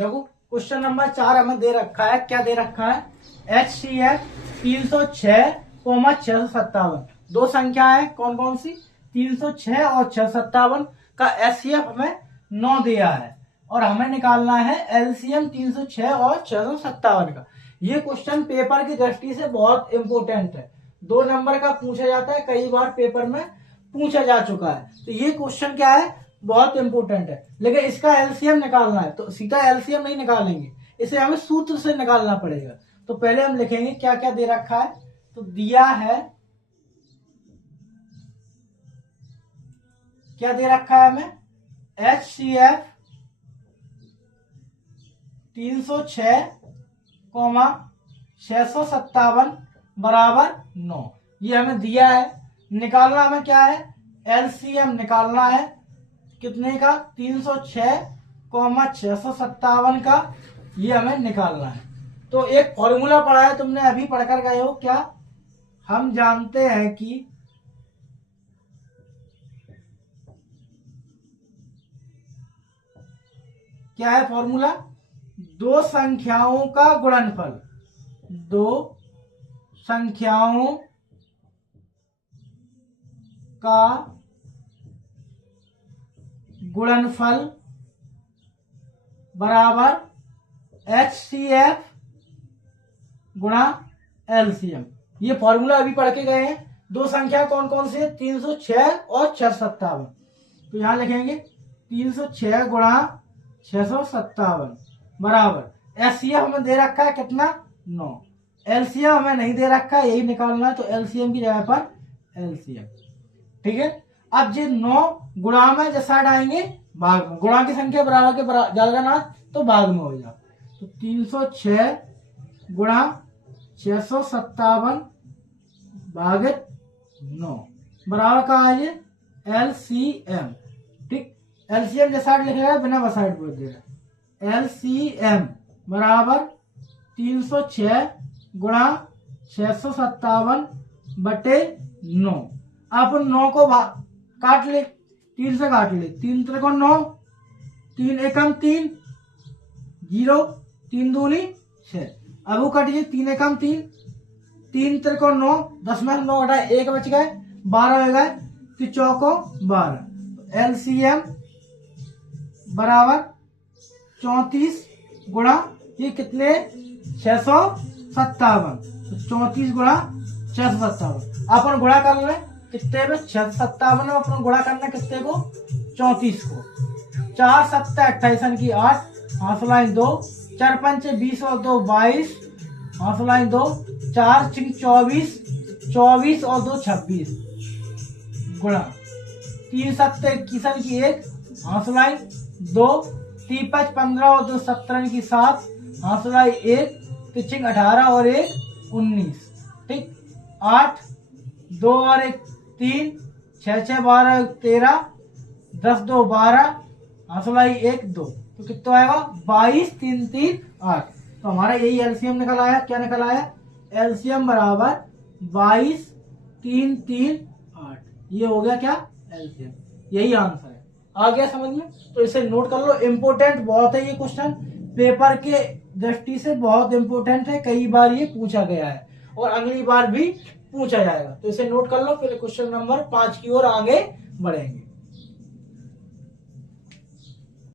देखो question number 4 हमें दे रखा है। क्या दे रखा है? HCF 306,657 दो संख्या है। कौन कौन सी? 306 और 657 का HCF हमें 9 दिया है और हमें निकालना है LCM 306 और 657 का। ये क्वेश्चन पेपर की दृष्टि से बहुत इंपोर्टेंट है। 2 नंबर का पूछा जाता है, कई बार पेपर में पूछा जा चुका है। तो ये क्वेश्चन क्या है? बहुत इंपोर्टेंट है। लेकिन इसका एलसीएम निकालना है तो सीधा एलसीएम नहीं निकालेंगे, इसे हमें सूत्र से निकालना पड़ेगा। तो पहले हम लिखेंगे क्या क्या दे रखा है। तो दिया है, क्या दे रखा है हमें? HCF 306,657 बराबर 9, ये हमें दिया है। निकालना हमें क्या है? एलसीएम निकालना है कितने का? 306,657 का, ये हमें निकालना है। तो एक फॉर्मूला पढ़ा है, तुमने अभी पढ़कर गए हो। क्या हम जानते हैं कि क्या है फॉर्मूला? दो संख्याओं का गुणनफल, दो संख्याओं का गुणनफल बराबर HCF गुणा LCM। ये फॉर्मूला अभी पढ़ के गए हैं। दो संख्या कौन कौन सी है? 306 और 657। तो यहां लिखेंगे 306 गुणा 657 बराबर HCF हमें दे रखा है कितना? 9। LCM हमें नहीं दे रखा है, यही निकालना है। तो LCM की जगह पर LCM। ठीक है। अब ये 9 गुणा में जैसा आएंगे भाग में, गुणा की संख्या बराबर के जाएगा ना तो भाग में हो जाए। तो 306 गुणा 657 भागित 9 बराबर का है ये LCM। ठीक, LCM जैसा लिखेगा बिना बसाइड बोल दे रहा। LCM बराबर 306 गुणा 657 बटे 9। आप 9 को काट ले, 3 से काट ले। 3 त्रिकोण 9, 3 एकम 3, 0, 3 दूनी 6। अब वो कटिए 3 एकम 3, 3 त्रिकोण 9, 10 में 9 घटाए 1 बच गए, 12 हो गए। तो चौको 12। LCM बराबर 34 गुणा ये कितने? 657। तो 34 गुणा 657 अपन गुणा कर ले कितने में? 657 में अपन गुणा करना कितने को? 34 को। 4 7 28 की 8, हाथ 2, 4 5 20 और 2 22, हाथ 2, 4 6 24, 24 और 2 26 गुणा 3 7 21 की 1, हाथ 2, 3 5 15 और 2 17 की 7, हाथ 1, 3 18 और 1 19। ठीक, 8 2 और 1 3, 6 6 12 13, 10 2 12, हाथ 1 2। तो कितना आएगा? 22 3 3 8। तो हमारा यही एलसीएम निकल आया। क्या निकल आया? एलसीएम बराबर 22 3 3 8। ये हो गया क्या? एलसीएम। यही आंसर है। आ गया समझ में? तो इसे नोट कर लो, इंपोर्टेंट बहुत है ये क्वेश्चन, पेपर के दृष्टि से बहुत इंपोर्टेंट है। कई बार ये पूछा गया है और अगली बार भी पूछा जाएगा। तो इसे नोट कर लो, फिर क्वेश्चन नंबर 5 की ओर आगे बढ़ेंगे।